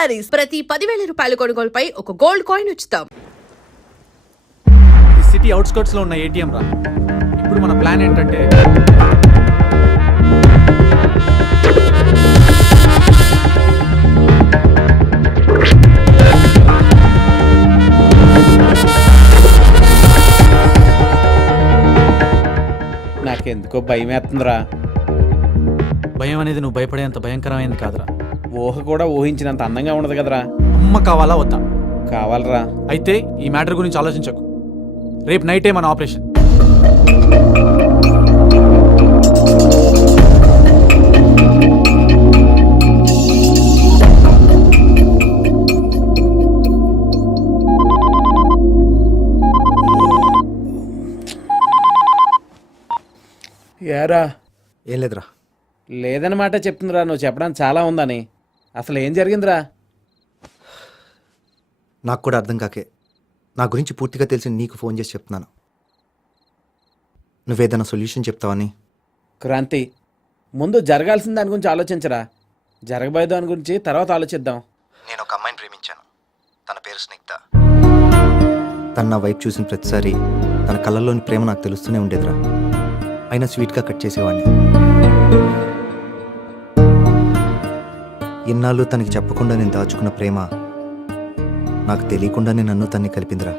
శారీస్ ప్రతి 10,000 రూపాయల కొనుగోలుపై ఒక గోల్డ్ కాయిన్ ఉచితం. ఈ సిటీ అవుట్స్కర్ట్స్ లో ఉన్న ఏటీఎం రా. ఇప్పుడు మన ప్లాన్ ఏంటంటే నాకెందుకో భయం వేస్తుందిరా. భయం అనేది నువ్వు భయపడేంత భయంకరమైనది కాదురా. ఊహ కూడా ఊహించినంత అందంగా ఉండదు కదరా. అమ్మ కావాలా వద్దా? కావాలరా. అయితే ఈ మ్యాటర్ గురించి ఆలోచించకు. రేపు నైటే మన ఆపరేషన్. యారా ఏం లేదురా. లేదన్నమాట చెప్తుందిరా. నువ్వు చెప్పడానికి చాలా ఉందని. అసలు ఏం జరిగిందిరా? నాకు కూడా అర్థం కాకే నా గురించి పూర్తిగా తెలిసి నీకు ఫోన్ చేసి చెప్తున్నాను. నువ్వేదైనా సొల్యూషన్ చెప్తావని. క్రాంతి, ముందు జరగాల్సిన దాని గురించి ఆలోచించరా. జరగబోయే దాని గురించి తర్వాత ఆలోచిద్దాం. నేను ఒక అమ్మాయిని ప్రేమించాను. తన పేరు స్నిగ్ధ. తను నా వైపు చూసిన ప్రతిసారి తన కళ్ళల్లోని ప్రేమ నాకు తెలుస్తూనే ఉండేదిరా. అయినా స్వీట్గా కట్ చేసేవాడిని. ఇన్నాళ్ళు తనకి చెప్పకుండా నేను దాచుకున్న ప్రేమ నాకు తెలియకుండానే నన్ను తన్ని కలిపిందిరా.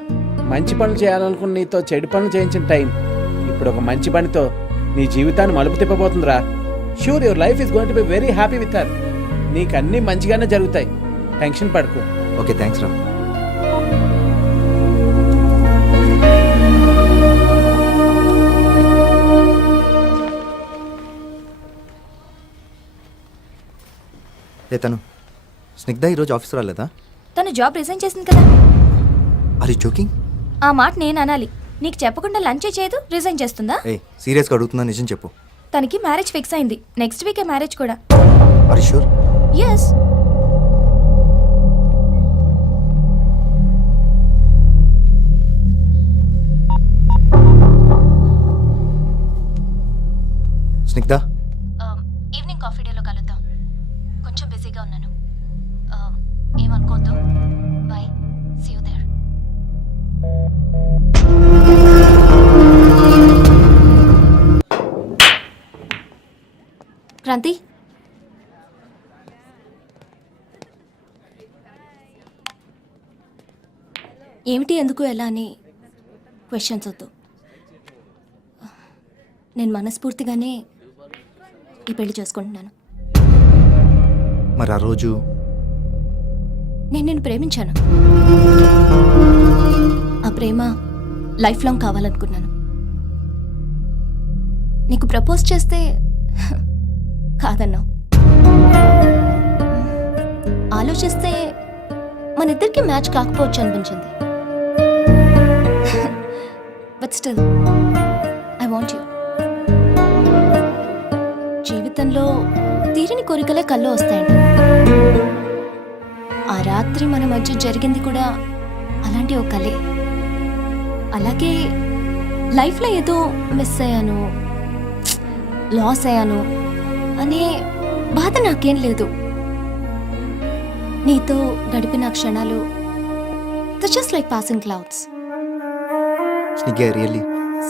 మంచి పనులు చేయాలనుకున్న నీతో చెడు పనులు చేయించిన టైం ఇప్పుడు ఒక మంచి పనితో నీ జీవితాన్ని మలుపు తిప్పబోతుందిరా. Sure your life is going to be very happy with her. నీకు అన్నీ మంచిగానే జరుగుతాయి. టెన్షన్ పడకు. ఓకే, థ్యాంక్స్ రా. తను స్నిగ్ధ ఈరోజు ఆఫీస్ రాలేదా? తను జాబ్ రిజైన్ చేసింది కదా. Are you joking? ఆ మాట నేను అనాలి. నీకు చెప్పకుండా లంచ్ చేయదు, రిజైన్ చేస్తుందా? సీరియస్గా అడుగుతున్నా, నిజం చెప్పు. తనకి మ్యారేజ్ ఫిక్స్ అయింది. నెక్స్ట్ వీకే మ్యారేజ్ కూడా. Are you sure? Yes. Snigdha, evening coffee డేలో కలుద్దాం. కొంచెం బిజీగా ఉన్నాను. ఏమనుకోద్దు. Bye, see you there. Kranti, ఏమిటి, ఎందుకు, ఎలా అని క్వశ్చన్స్ వద్దు. నేను మనస్ఫూర్తిగానే ఈ పెళ్లి చేసుకుంటున్నాను. మరి ఆ రోజు నేను నిన్ను ప్రేమించాను. ఆ ప్రేమ లైఫ్ లాంగ్ కావాలనుకున్నాను. నీకు ప్రపోజ్ చేస్తే కాదన్నావు. ఆలోచిస్తే మన ఇద్దరికి మ్యాచ్ కాకపోవచ్చు అనిపించింది. But still I want you. జీవితంలో తీరని కోరికలే కళ్ళు వస్తాయండి. ఆ రాత్రి మన మధ్య జరిగింది కూడా అలాంటి ఒక కలే. అలాగే లైఫ్లో ఏదో మిస్ అయ్యాను, లాస్ అయ్యాను అనే బాధ నాకేం లేదు. నీతో గడిపిన క్షణాలు just like passing clouds.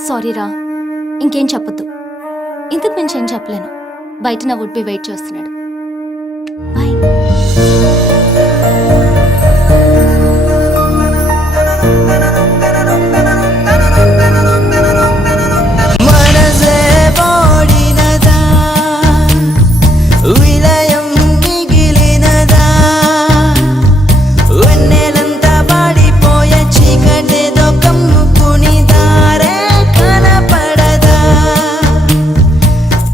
Sorry రా, ఇంకేం చెప్పొద్దు. ఇంతకు మించి ఏం చెప్పలేను. బయట నా వుడ్ బి వెయిట్ చేస్తున్నాడు. బాయ్.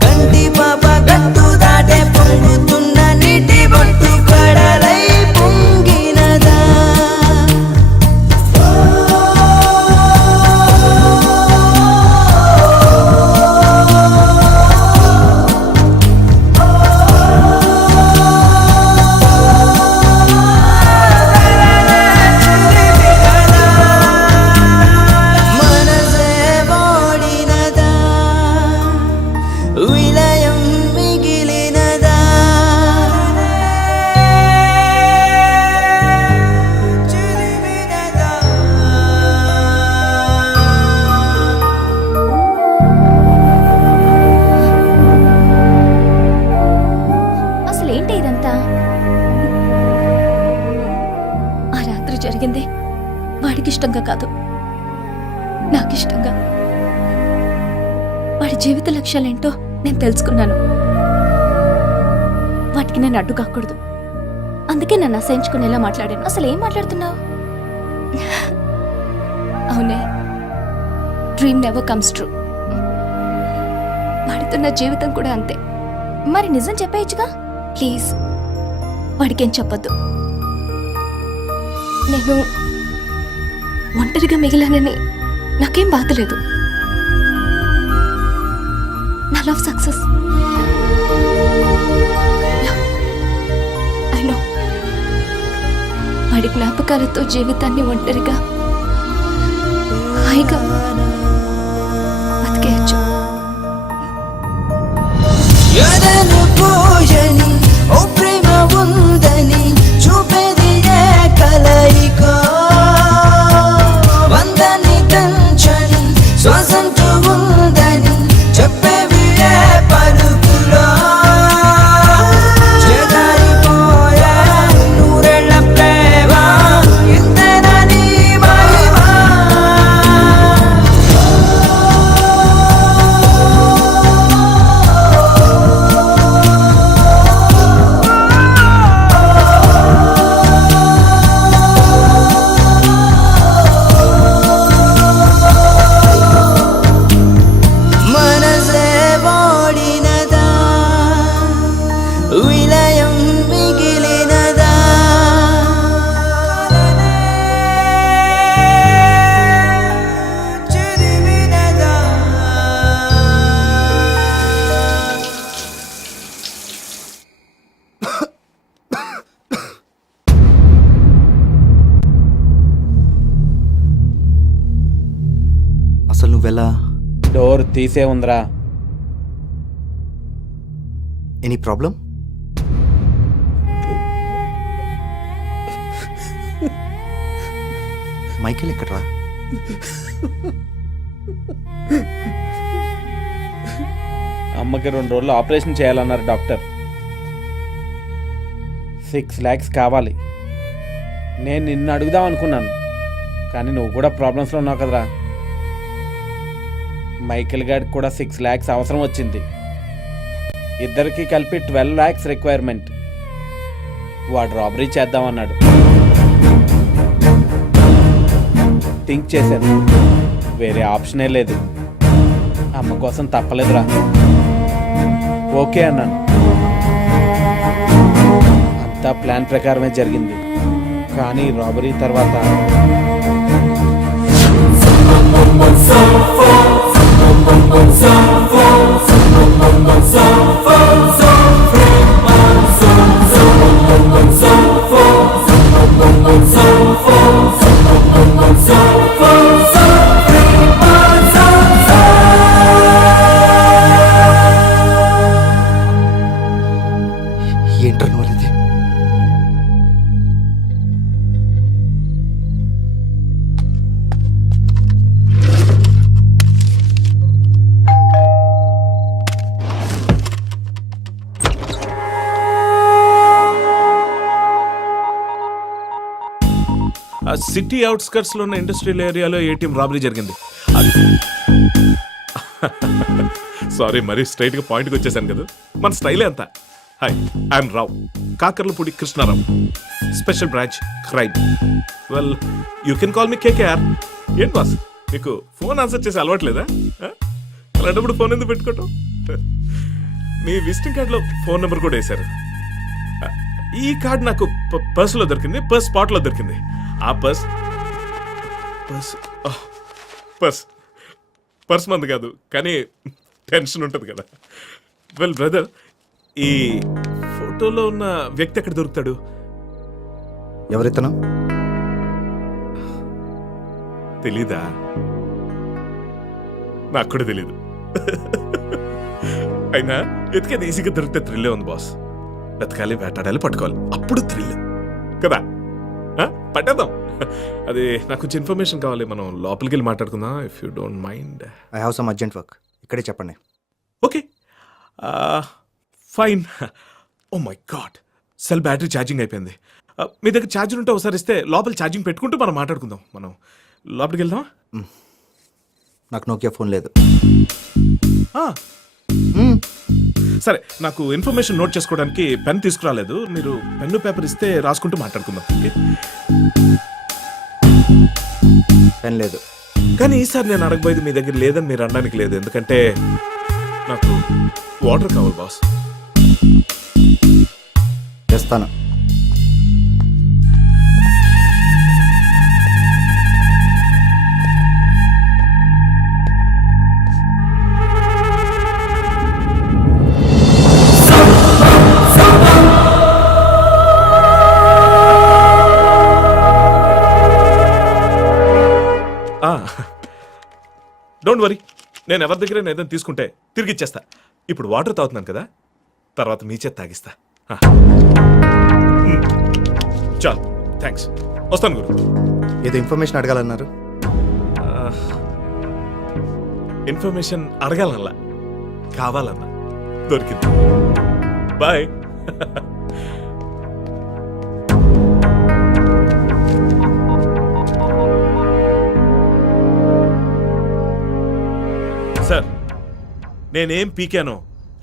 కంటి పాప గట్టు దాటే పొంగు వాడికిష్టంగా కాదు, నాకిష్టంగా. వాడి జీవిత లక్ష్యాలేంటో నేను తెలుసుకున్నాను. వాటికి నేను అడ్డు కాకూడదు. అందుకే నన్ను అసహించుకునేలా మాట్లాడాను. అసలు ఏం మాట్లాడుతున్నావు? అవునే, డ్రీమ్ నెవర్ కమ్స్ ట్రూ. వాడితో నా జీవితం కూడా అంతే. మరి నిజం చెప్పేయచ్చుగా. ప్లీజ్ వాడికేం చెప్పొద్దు. నేను ఒంటరిగా మిగిలానని నాకేం బాధలేదు. నా లవ్ సక్సెస్. ఐ నో వాడి జ్ఞాపకాలతో జీవితాన్ని ఒంటరిగా హాయిగా బతికేయచ్చు. ఎదను పోయని ఓ ప్రేమ ఉందని చూపేది ఏ కలయిక, వందని తంచని శ్వాసంటూ ఉందని చెప్పేవి ఏ పలుకులో, చెదారిపోయే నూరెళ్ళ ప్రేమ ఇంతేనా నీ మహిమ. మనసే వాడినదా, విలయం మిగిలినదా, చెదిమినదా. అసలు నువ్వెలా? డోర్ తీసే ఉందిరా. Any problem? మైకేల్ ఎక్కడ్రా? అమ్మకి 2 రోజులు ఆపరేషన్ చేయాలన్నారు డాక్టర్. 6 lakhs కావాలి. నేను నిన్ను అడుగుదాం అనుకున్నాను, కానీ నువ్వు కూడా ప్రాబ్లమ్స్లో ఉన్నావు కదరా. మైకేల్ గారికి కూడా 6 lakhs అవసరం వచ్చింది. ఇద్దరికి కలిపి 12 lakhs రిక్వైర్మెంట్. వాడు రాబరీ చేద్దామన్నాడు. థింక్ చేశాను, వేరే ఆప్షనే లేదు. అమ్మ కోసం తప్పలేదురా. ఓకే అన్నాను. అంతా ప్లాన్ ప్రకారమే జరిగింది. కానీ రాబరీ తర్వాత ఏంట్రా నువ్వు అనేది? ఆ సిటీ అవుట్స్కర్ట్స్ లో ఉన్న ఇండస్ట్రియల్ ఏరియాలో ఏటీఎం రాబరీ జరిగింది. సారీ, మరీ స్ట్రైట్ గా పాయింట్కి వచ్చేసాను కదా. మన స్టైలే అంతా. Hi, I'm Rao, Kakarlapudi Krishnarao, special branch crime. Well, you can call me KKR. ఏంటి బాస్, మీకు ఫోన్ ఆన్సర్ చేసి అలవాట్లేదా? అలాంటప్పుడు ఫోన్ ఎందుకు పెట్టుకోవటం? మీ విజిటింగ్ కార్డులో ఫోన్ నెంబర్ కూడా వేశారు. ఈ కార్డు నాకు పర్సులో దొరికింది, పర్స్ స్పాట్లో దొరికింది. ఆ పర్స్ పర్స్ పర్స్ పర్స్ మంది కాదు, కానీ టెన్షన్ ఉంటుంది కదా. వెల్ బ్రదర్, ఈ ఫోటోలో ఉన్న వ్యక్తి ఎక్కడ దొరుకుతాడు? ఎవరితను? తెలీదా? నాకు కూడా తెలీదు. అయినా వెతికేది ఈజీగా దొరికితే థ్రిల్లే ఉంది బాస్. వెతకాలి, వేటాడాలి, పట్టుకోవాలి, అప్పుడు థ్రిల్ కదా. పట్టేద్దాం. అది నాకు కొంచెం ఇన్ఫర్మేషన్ కావాలి. మనం లోపలికి వెళ్ళి మాట్లాడుకుందాం, if you don't mind. I have some urgent work. ఇక్కడే చెప్పండి. Okay, fine. Oh my God, cell battery charging అయిపోయింది. మీ దగ్గర ఛార్జర్ ఉంటే ఒకసారి ఇస్తే లోపల ఛార్జింగ్ పెట్టుకుంటూ మనం మాట్లాడుకుందాం. మనం లోపలికి వెళ్దాం. నాకు నోకియా ఫోన్ లేదు. సరే, నాకు ఇన్ఫర్మేషన్ నోట్ చేసుకోవడానికి పెన్ తీసుకురాలేదు. మీరు పెన్ను పేపర్ ఇస్తే రాసుకుంటూ మాట్లాడుకుందాం. ఓకే? పెన్ లేదు. కానీ ఈసారి నేను అడగబోయేది మీ దగ్గర లేదని మీరు అనడానికి లేదు, ఎందుకంటే నాకు వాటర్ కావాలి బాస్. తెస్తాను. డోంట్ వరీ, నేను ఎవరి దగ్గర ఏదైనా తీసుకుంటే తిరిగి ఇచ్చేస్తా. ఇప్పుడు వాటర్ తాగుతున్నాను కదా, తర్వాత మీ చేత తాగిస్తా. చాలు, థ్యాంక్స్. వస్తాను గురు. ఏదో ఇన్ఫర్మేషన్ అడగాలన్నారు. ఇన్ఫర్మేషన్ అడగాలన్నా కావాలన్నా దొరికింది. బాయ్. సార్, నేనేం పీకానో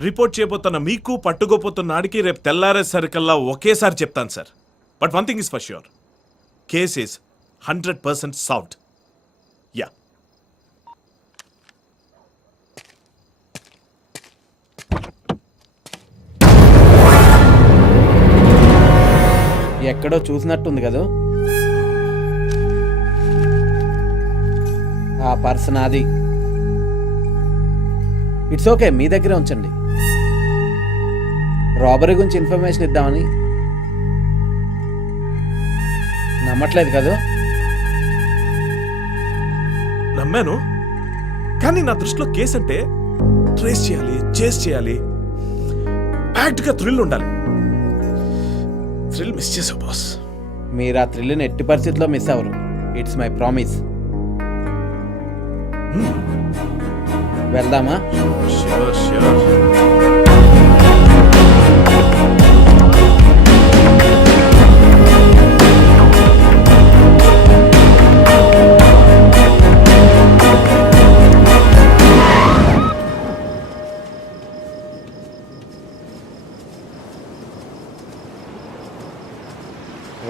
రిపోర్ట్ చేయబోతున్న మీకు, పట్టుకోపోతున్న నాడికి రేపు తెల్లారేసరికల్లా ఒకేసారి చెప్తాను sir. But one thing is for sure, case is 100% solved. Yeah. ఎక్కడో చూసినట్టుంది కదా. ఆ పర్సన్ అది. ఇట్స్ ఓకే, మీ దగ్గరే ఉంచండి. రాబరీ గురించి ఇన్ఫర్మేషన్ ఇద్దామని. నమ్మట్లేదు కదా. నమ్మాను, కానీ నా దృష్టిలో కేసు అంటే ట్రేస్ చేయాలి, చేస్ చేయాలి, ప్యాక్ట్గా థ్రిల్ ఉండాలి. థ్రిల్ మిస్ చేసావు బాస్. మీరు ఆ థ్రిల్ని ఎట్టి పరిస్థితిలో మిస్ అవ్వరు. It's my promise. వెళ్దామా? Sure sure.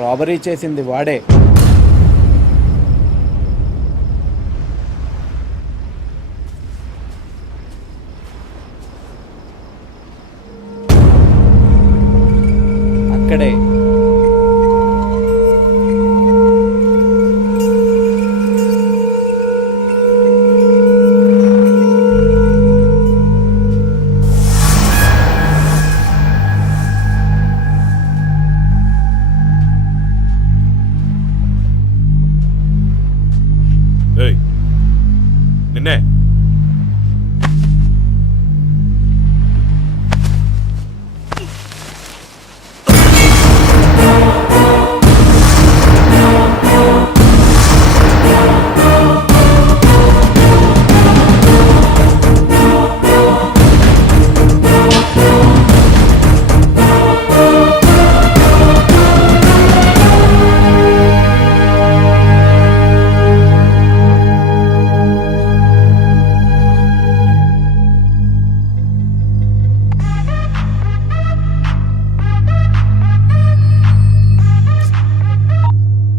రాబరీ చేసింది వాడే. అక్కడే. ఏయ్, నిన్నే.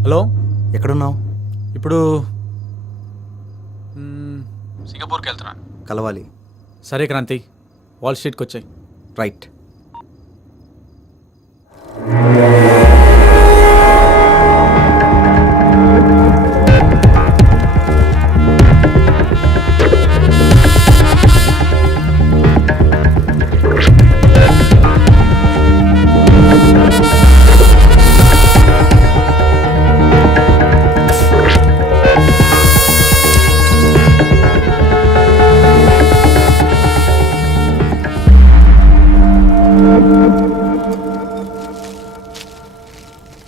హలో, ఎక్కడున్నావు? ఇప్పుడు సింగపూర్కి వెళ్తున్నాను. కలవాలి. సరే క్రాంతి, వాల్ స్ట్రీట్కి వచ్చాయి. రైట్.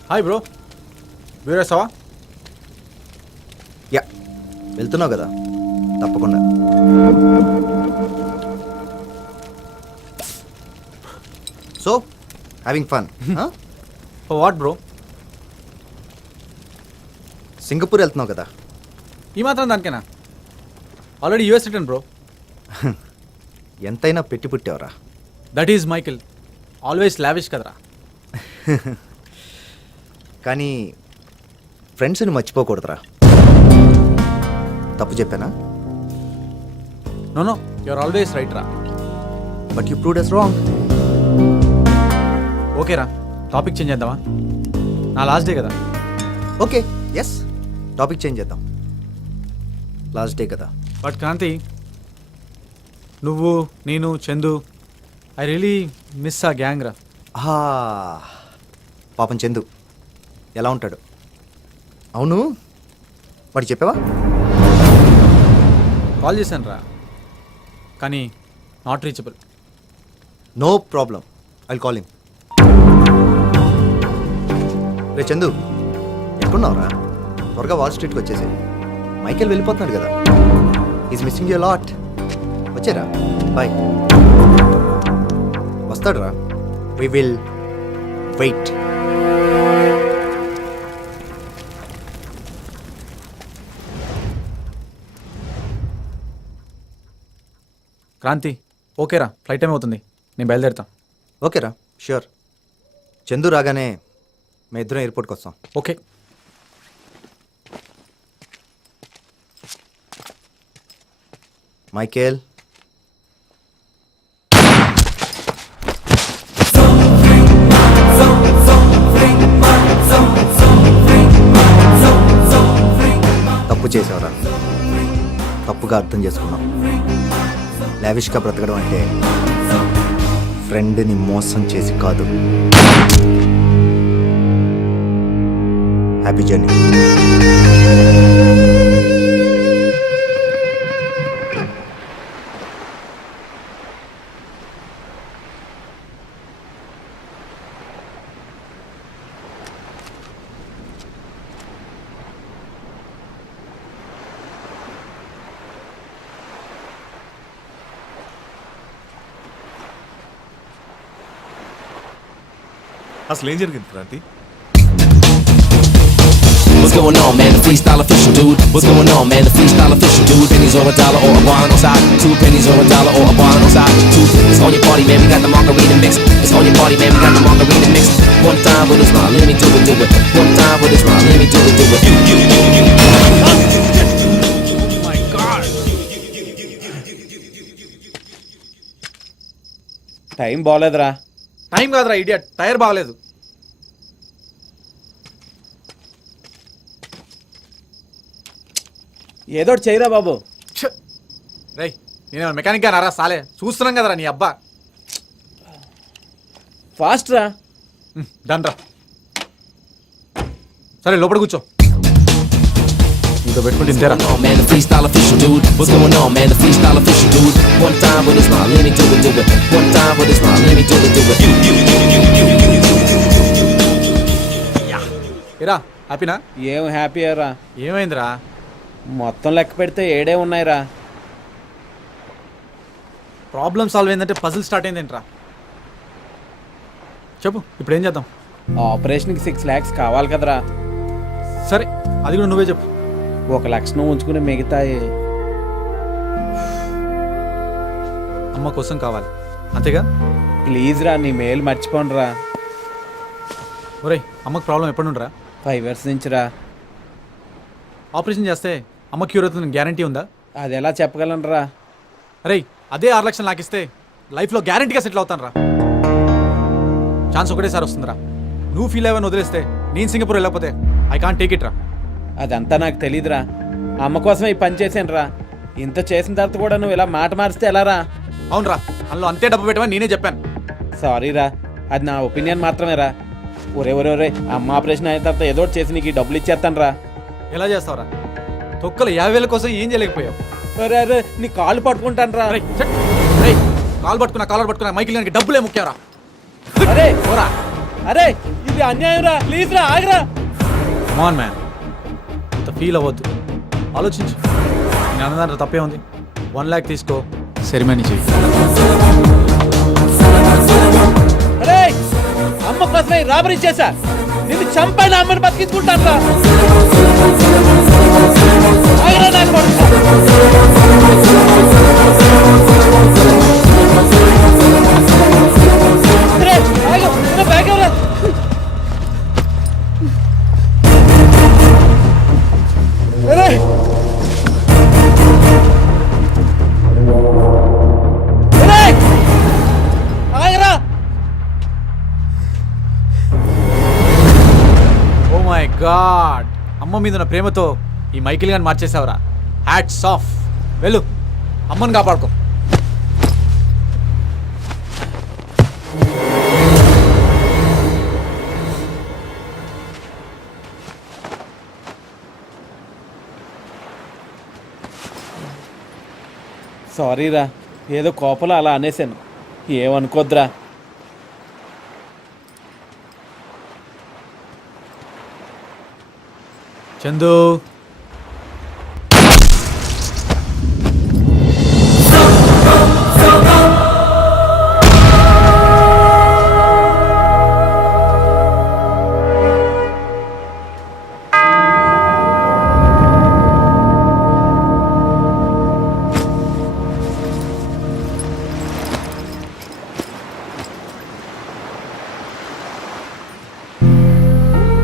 హాయ్ బ్రో, వీరేసావా? యా, వెళ్తున్నావు కదా, తప్పకుండా. So having fun? What bro? Singapore వెళ్తున్నావు కదా, ఈ మాత్రం దానికేనా? Already US return bro. ఎంతైనా పెట్టి పుట్టావరా. That is Michael, always lavish కదరా. కానీ ఫ్రెండ్స్ని మర్చిపోకూడదురా. తప్పు చెప్పానా? No no, you're always right రా. But you proved us wrong. ఓకేరా, టాపిక్ చేంజ్ చేద్దామా? నా లాస్ట్ డే కదా. ఓకే, ఎస్, టాపిక్ చేంజ్ చేద్దాం. లాస్ట్ డే కదా. బట్ క్రాంతి, నువ్వు, నేను, చందు, ఐ రియలీ మిస్ ఆ గ్యాంగ్ రా. పాపం చందు ఎలా ఉంటాడు? అవును, వాడికి చెప్పావా? కాల్ చేశాను రా, కానీ not reachable. No problem, I'll call him. రే చందు, ఎక్కడున్నావురా? త్వరగా వాల్ స్ట్రీట్కి వచ్చేసి. మైకేల్ వెళ్ళిపోతున్నాడు కదా. Is missing you lot. వచ్చారా? బాయ్. వస్తాడు రా. We will wait. క్రాంతి, ఓకేరా, ఫ్లైట్ టైం అవుతుంది, నేను బయలుదేరుతా. ఓకేరా, ష్యూర్. చందు రాగానే మేము ఇద్దరం ఎయిర్పోర్ట్కి వస్తాం. ఓకే. మైకేల్, తప్పు చేసావురా. తప్పుగా అర్థం చేసుకున్నాం. లావిష్గా బ్రతకడం అంటే ఫ్రెండ్ని మోసం చేసి కాదు. Happy journey. అసలు ఏం జరిగింది Kranti? What's going on, man? The freestyle official, dude. What's going on, man? The freestyle official, dude. Pennies or a dollar or a bond on side. 2 pennies or a dollar or a bond on side. 2 pennies on your party, man. We got the margarita mix. It's on your party, man. We got the margarita mix. One time with a smile, let me do it, do it. One time with a smile, let me do it, do it. My god, time బాగోలేదురా. Time కాదురా idiot, tyre బాగలేదు. ఏదో ఒకటి చేయరా బాబు. రేయ్, నేను mechanic గా నారా సాలే, చూస్తున్నాం కదరా నీ అబ్బా. ఫాస్ట్ రా. డన్ రా. సరే, లోపల కూర్చో. నీతో పెట్టుకుంటే ఇంతేరా. What's going on, man? The freestyle official, dude. What's going on, man? The freestyle official, dude. One time with a smile, let me do it, do it. One time with a smile, let me do it, do it. ఏరా, హ్యాపీనా? ఏం happy రా. ఏమైందిరా? మొత్తం లెక్క పెడితే 7 ఉన్నాయిరా. Problem solve అయిందంటే puzzle start అయిందేంట్రా? చెప్పు, ఇప్పుడు ఏం చేద్దాం? ఆపరేషన్కి 6 lakhs కావాలి కదరా. సరే, అది కూడా నువ్వే చెప్పు. 1 లక్ష నువ్వు ఉంచుకుని మిగతాయి అమ్మ కోసం కావాలి, అంతేగా? ప్లీజ్ రా, నీ మేలు మర్చిపోండి రా. ఒరేయ్, అమ్మకి ప్రాబ్లం ఎప్పటి నుండిరా? 5 years నుంచి రా. ఆపరేషన్ చేస్తే అమ్మ క్యూర్ అవుతుంది గ్యారంటీ ఉందా? అది ఎలా చెప్పగలను రా. అరే, అదే 6 లక్షలు నాకు ఇస్తే లైఫ్లో గ్యారంటీగా సెటిల్ అవుతాను రా. ఛాన్స్ ఒకటేసారి వస్తుందిరా. నువ్వు ఫీల్ అయ్యని వదిలేస్తే నేను సింగపూర్ వెళ్ళకపోతే ఐ కాంట్ టేక్ ఇట్ రా. అదంతా నాకు తెలీదురా. అమ్మ కోసమే ఈ పని చేశాను రా. ఇంత చేసిన తర్వాత కూడా నువ్వు ఇలా మాట మారిస్తే ఎలా రా? అవునరా, అందులో అంతే డబ్బు పెట్టమని నేనే చెప్పాను. సారీ రా, అది నా ఒపీనియన్ మాత్రమే రా. ఒరే ఒరే ఒరే, అమ్మ ఆపరేషన్ అయిన తర్వాత ఏదో ఒకటి చేసి నీకు ఈ డబ్బులు ఇచ్చేస్తాను రా. ఎలా చేస్తావురా? తొక్కలు 50,000 కోసం ఏం చేయలేకపోయావు. అరే అరే, నీ కాళ్ళు పట్టుకుంటాను రా. రేయ్, ఛట్! రేయ్, కాలు పట్టుకున్నా మైకిల్ గారికి డబ్బులే ముఖ్యంరా. అరే పోరా. అరే, ఇది అన్యాయం రా. ప్లీజ్ రా, ఆగరా. మాన్ మ్యాన్, ఇంత ఫీల్ అవ్వద్దు, ఆలోచించు. నేను అన్నదాంట్లో తప్పే ఉంది. 1 lakh తీసుకో, సెరిమనీ చెయ్యి. అరే, అమ్మ కోసమే రాబరీ చేశా. నిన్ను చంపైన అమ్మని బతికించుకుంటాను రా. ఆగరా నా కొడుకా. రే, ఆగు. రే, బ్యాగ్ ఎవరా? రే. రే, ఆగరా. ఓ మై గాడ్, అమ్మ మీద ఉన్న ప్రేమతో ఈ మైకిల్ గాని మార్చేసావురా. Hats off. వెళ్ళు, అమ్మని కాపాడుకో. సారీరా, ఏదో కోపంలో అలా అనేసాను. ఏమనుకోద్దురా. చందు,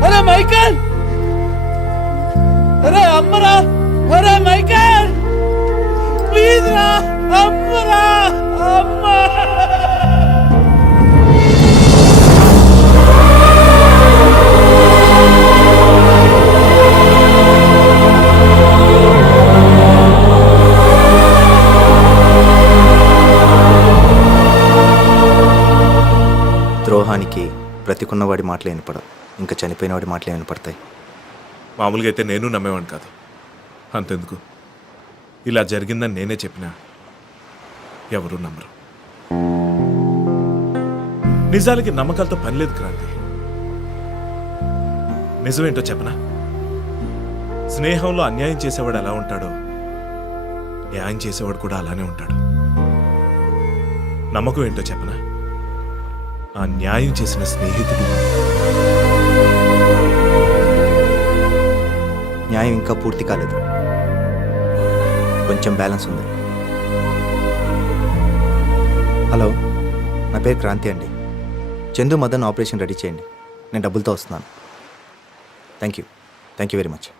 అరే మైకల్, అరే అమ్మరా, అరే మైకల్ ప్లీజ్ రా, అమ్మరా, అమ్మ. ద్రోహానికి బ్రతికున్నవాడి మాటలు వినపడవు, ఇంకా చనిపోయినవాడి మాటలు వినపడతాయి. మామూలుగా అయితే నేను నమ్మేవాడిని కాదు. అంతెందుకు, ఇలా జరిగిందని నేనే చెప్పినా ఎవరు నమ్మరు. నిజాలకి నమ్మకాలతో పని లేదు క్రాంతి. నిజమేంటో చెప్పనా? స్నేహంలో అన్యాయం చేసేవాడు ఎలా ఉంటాడో న్యాయం చేసేవాడు కూడా అలానే ఉంటాడు. నమ్మకం ఏంటో చెప్పనా? ఆ న్యాయం చేసిన స్నేహితుడు. న్యాయం ఇంకా పూర్తి కాలేదు, కొంచెం బ్యాలెన్స్ ఉంది. హలో, నా పేరు క్రాంతి అండి. చందు మదన్ ఆపరేషన్ రెడీ చేయండి, నేను డబ్బులతో వస్తున్నాను. Thank you very much.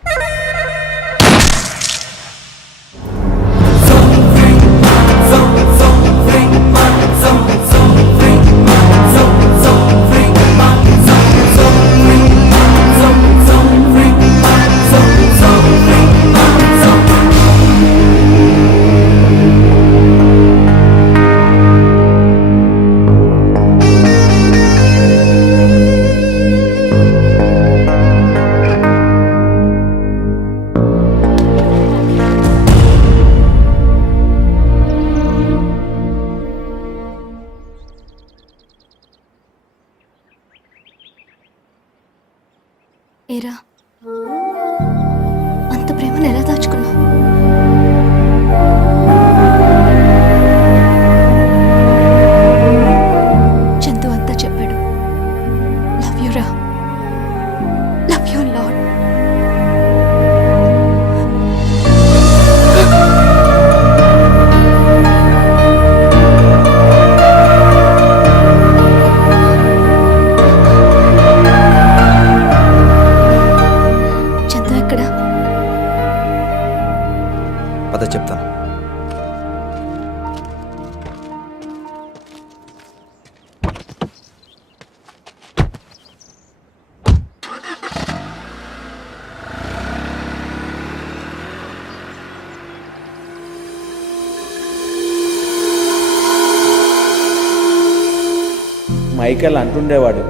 ఏరా, అంత ప్రేమను ఎలా దాచుకున్నావు? చందు అంతా చెప్పాడు. లవ్ యూ రా, లవ్ యూ లాడ్. పద చెప్తాను. మైకల్ అంటుండేవాడు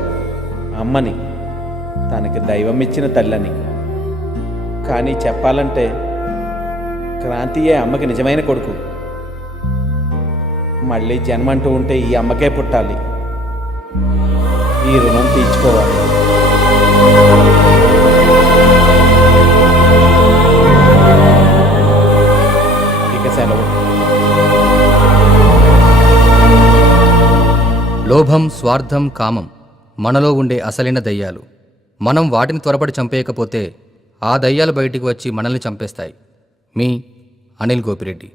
అమ్మని తనకి దైవం ఇచ్చిన తల్లని. కానీ చెప్పాలంటే క్రాంతియే అమ్మకి నిజమైన కొడుకు. మళ్ళీ జన్మంటూ ఉంటే ఈ అమ్మకే పుట్టాలి, ఈ రుణం తీర్చుకోవాలి. ఇక సెలవు. లోభం, స్వార్థం, కామం మనలో ఉండే అసలైన దయ్యాలు. మనం వాటిని త్వరపడి చంపేయకపోతే ఆ దయ్యాలు బయటికి వచ్చి మనల్ని చంపేస్తాయి. మీ Anil Gopireddy.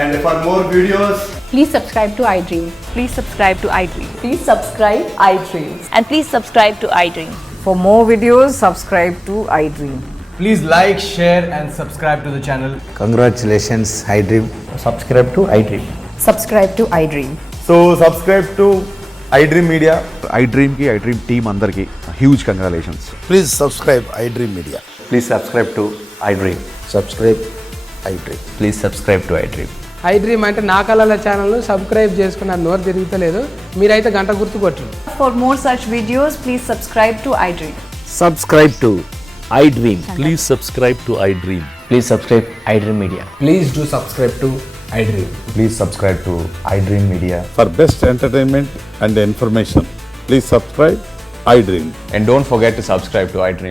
And for more videos, Please subscribe to iDream. Please subscribe to iDream. Please subscribe iDream. And please subscribe to iDream. For more videos, subscribe to iDream. please like, share and subscribe to the channel. Congratulations I dream. Subscribe to I dream. Subscribe to iDream. So subscribe to iDream Media. iDream కి iDream team అందరికి huge congratulations. Please subscribe iDream Media. Please subscribe to I dream. Subscribe I dream. Please subscribe to I dream. I dream అంటే నా కళల ఛానల్ను subscribe చేసుకున్న నోరు తిరుగుతలేదు, మీరైతే గంట గుర్తు కొట్టండి. For more such videos, please subscribe to iDream. Subscribe to I dream. Please subscribe to iDream. Please subscribe I dream media. Please do subscribe to iDream. Please subscribe to iDream media. For best entertainment and information please subscribe iDream. And don't forget to subscribe to iDream.